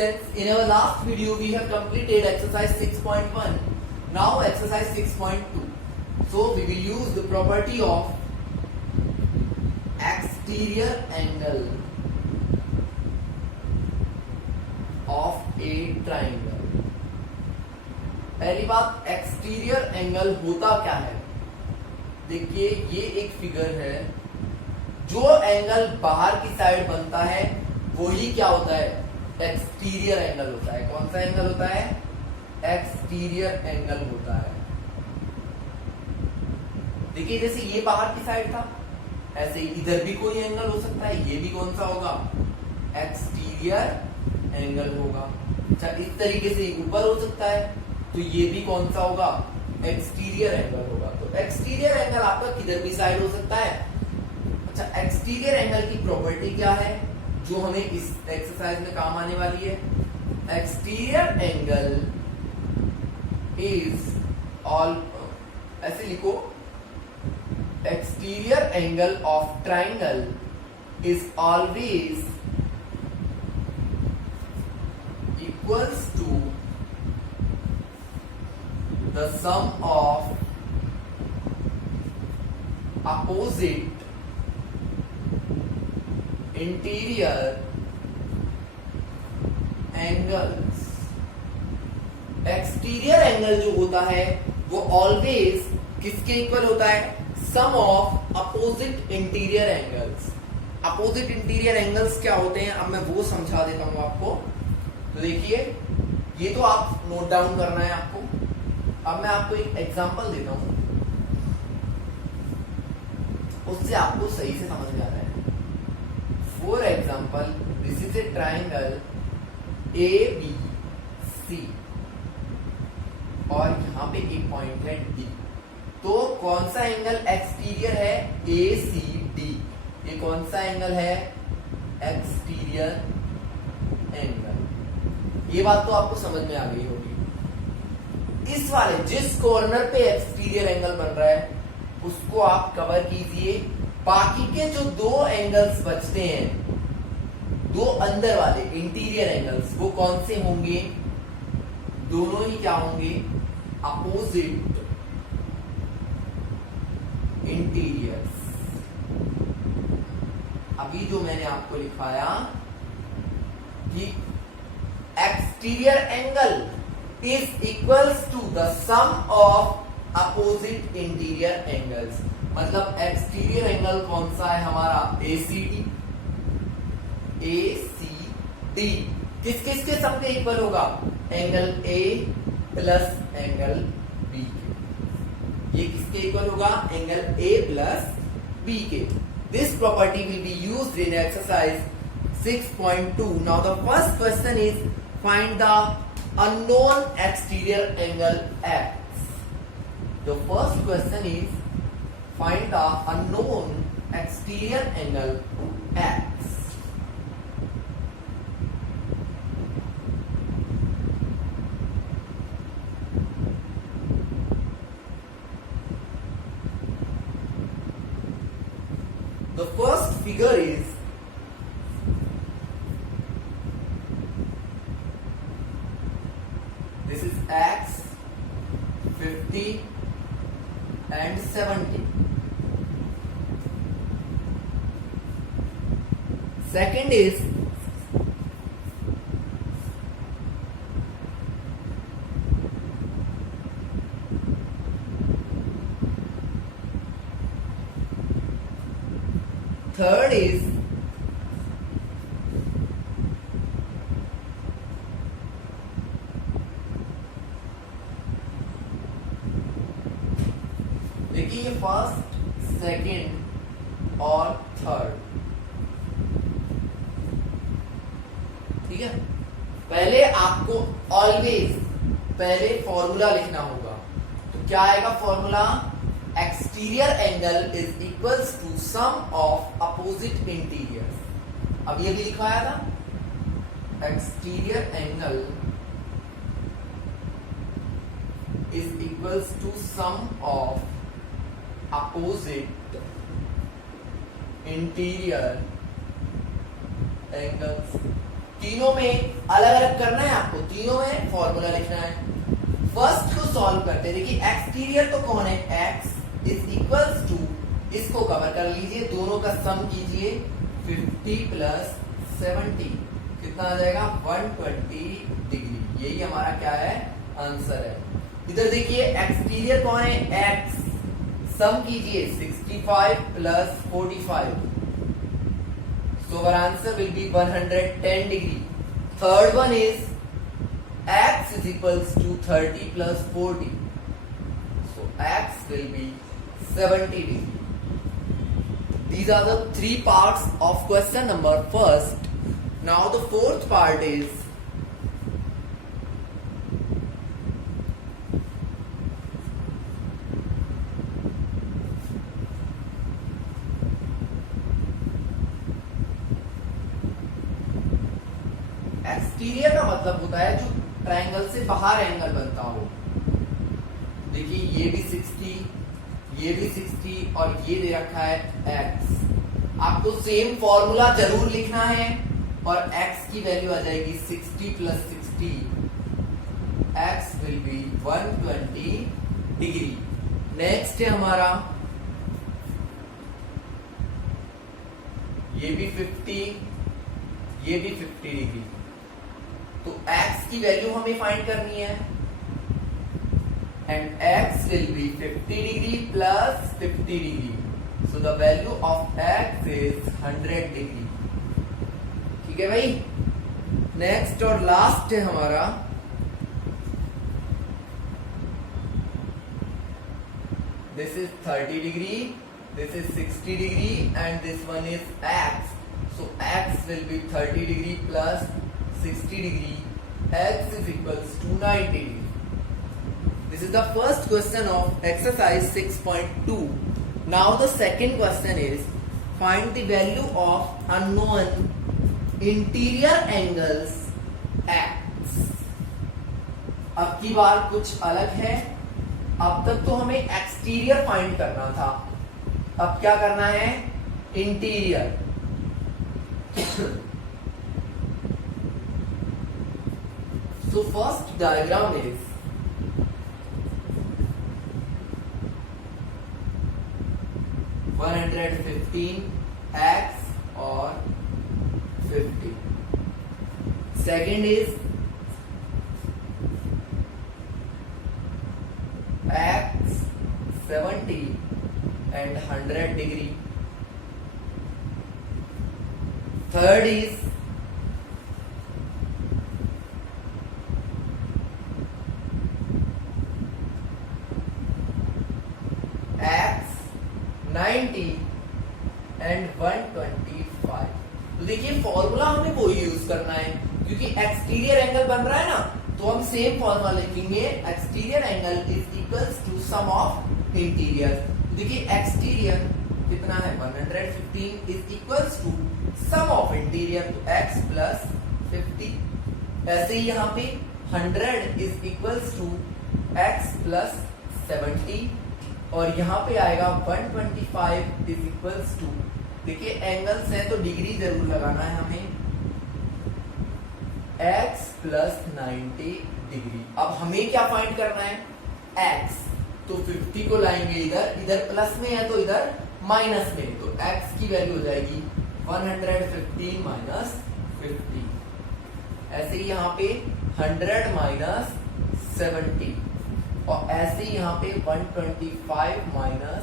students, in our last video we have completed exercise 6.1. Now exercise 6.2. So we will use the property of exterior angle of a triangle. पहली बात, exterior angle होता क्या है? देखिए ये एक figure है, जो एंगल बाहर की साइड बनता है वही क्या होता है? एक्सटीरियर एंगल होता है. कौन सा एंगल होता है? एक्सटीरियर एंगल होता है. देखिए जैसे ये बाहर की साइड था, ऐसे इधर भी कोई एंगल हो सकता है. ये भी कौन सा होगा? एक्सटीरियर एंगल होगा. अच्छा, इस तरीके से ऊपर हो सकता है, तो ये भी कौन सा होगा? एक्सटीरियर एंगल होगा. तो एक्सटीरियर एंगल आपका किधर भी साइड हो सकता है. अच्छा, एक्सटीरियर एंगल की प्रॉपर्टी क्या है जो हमें इस एक्सरसाइज में काम आने वाली है? एक्सटीरियर एंगल इज ऑल, ऐसे लिखो, exterior angle of triangle is always equals to the sum of opposite interior angles. Exterior angle जो होता है वो ऑलवेज किसके इक्वल होता है? Sum of opposite interior angles. Opposite interior angles क्या होते हैं, अब मैं वो समझा देता हूं आपको. तो देखिए, ये तो आप नोट डाउन करना है आपको. अब मैं आपको एक एग्जांपल देता हूं, उससे आपको सही से समझ में आ रहा है. For example, this is a triangle A B C और यहां पे एक पॉइंट है डी. तो कौन सा एंगल एक्सटीरियर है? ए सी डी. ये कौन सा एंगल है? Exterior angle. ये बात तो आपको समझ में आ गई होगी. इस वाले जिस कॉर्नर पे एक्सटीरियर एंगल बन रहा है उसको आप कवर कीजिए. बाकी के जो दो एंगल्स बचते हैं, दो अंदर वाले इंटीरियर एंगल्स, वो कौन से होंगे? दोनों ही क्या होंगे? Opposite interiors. अभी जो मैंने आपको लिखवाया कि exterior angle is equals to the sum of opposite interior angles. मतलब एक्सटीरियर एंगल कौन सा है हमारा? ACD. ACD किस किस के सम के इक्वल होगा? Angle A plus angle B के. ये किसके इक्वल होगा? एंगल A प्लस B के. This property will be used in exercise 6.2. Now the first question is find the unknown exterior angle X. The first question is find the unknown exterior angle X. The first figure is this is X, 50 and 70. Second is third is देखिए ये first, second और third. ठीक है, पहले आपको always पहले formula लिखना होगा. तो क्या आएगा formula? Exterior angle is equals to sum of opposite interior. अब ये भी लिखवाया था, exterior angle is equals to sum of opposite interior angles. तीनों में अलग अलग करना है आपको, तीनों में फॉर्मूला लिखना है। फर्स्ट को सॉल्व करते हैं। देखिए एक्सटीरियर तो कौन है, x इज इक्वल्स टू, इसको कवर कर लीजिए, दोनों का सम कीजिए, 50 प्लस 70 कितना आ जाएगा, 120 डिग्री। यही हमारा क्या है, आंसर है। इधर देखिए एक्सटीरियर कौन है, x, सम कीजिए 65 plus 45, so our answer will be 110 degree. Third one is x is equals to 30 plus 40, so x will be 70 degree. These are the three parts of question number first. Now the fourth part is exterior का मतलब होता है जो triangle से बाहर angle बनता हो। देखिए ये भी 60, ये भी 60 और ये दे रखा है x। आपको सेम फॉर्मूला जरूर लिखना है और x की वैल्यू आ जाएगी 60 plus 60, x will be 120 degree. Next है हमारा ये भी 50, ये भी 50 डिग्री। तो x की वैल्यू हमें फाइंड करनी है and x will be 50 degree plus 50 degree, so the value of x is 100 degree. ठीक है भाई। नेक्स्ट और लास्ट है हमारा this is 30 degree, this is 60 degree and this one is x, so x will be 30 degree plus 60 degree, x is equals to 90 degree. This is the first question of exercise 6.2. Now the second question is find the value of unknown interior angles x. अब की बार कुछ अलग है, अब तक तो हमें exterior find करना था, अब क्या करना है, interior. So first diagram is x or 50. Second is x 70 and 100 degree. Third is x 90 and 125। तो देखिए फॉर्मूला हमें वो यूज करना है क्योंकि एक्सटीरियर एंगल बन रहा है ना, तो हम सेम फॉर्मूला लिखेंगे, exterior angle is equals to sum of interior. देखिए एक्सटीरियर कितना है, 115 is equals to sum of interior, तो x प्लस 50। ऐसे ही यहाँ पे 100 is equals to x plus 70 और यहाँ पे आएगा 125 इज इक्वल्स टू, देखिए एंगल्स है तो डिग्री जरूर लगाना है हमें, x प्लस 90 डिग्री। अब हमें क्या फाइंड करना है, x, तो 50 को लाएंगे इधर, इधर प्लस में है तो इधर माइनस में, तो x की वैल्यू हो जाएगी 115 माइनस 50। ऐसे ही यहाँ पे 100 माइनस 70 और ऐसे ही यहाँ पे 125 माइनस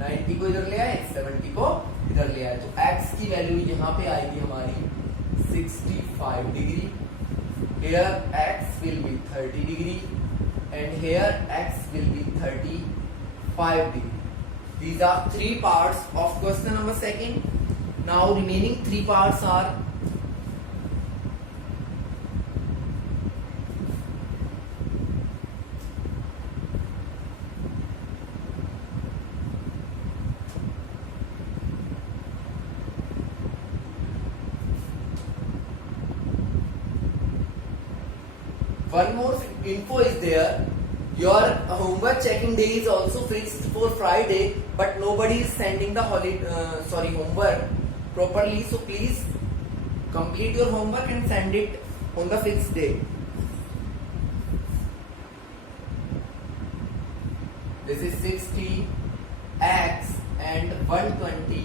90 को इधर ले आए, 70 को इधर ले आए, तो x की वैल्यू यहाँ पे आएगी हमारी 65 degree. Here x will be 30 degree and here x will be 35 degree. These are three parts of question number second. Now remaining three parts are one more info is there. Your homework checking day is also fixed for Friday, but nobody is sending the homework properly. So please complete your homework and send it on the fixed day. This is 60 x and 120.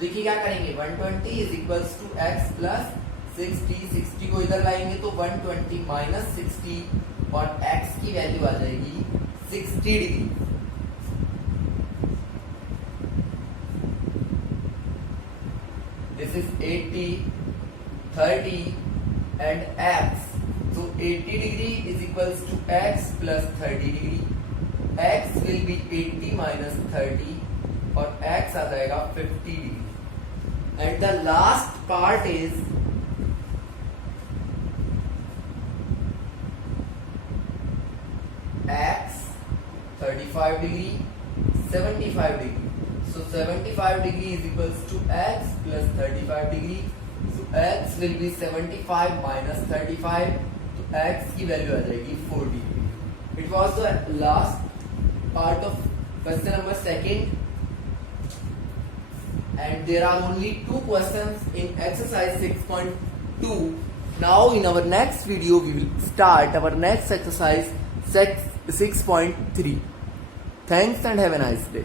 देखिए क्या करेंगे, 120 is equals to x plus 60. 60 को इधर लाएंगे तो 120 minus 60 और x की value आ जाएगी 60 degree. This is 80, 30 and x. So 80 degree is equals to x plus 30 degree. X will be 80 minus 30 और x आ जाएगा 50 degree. And the last part is x 35 degree, 75 degree. So 75 degree is equals to x plus 35 degree. So x will be 75 minus 35. तो x की value आ जाएगी 40 degree. It was the last part of question number 2. And there are only 2 questions in exercise 6.2. Now in our next video we will start our next exercise 6.3. Thanks and have a nice day.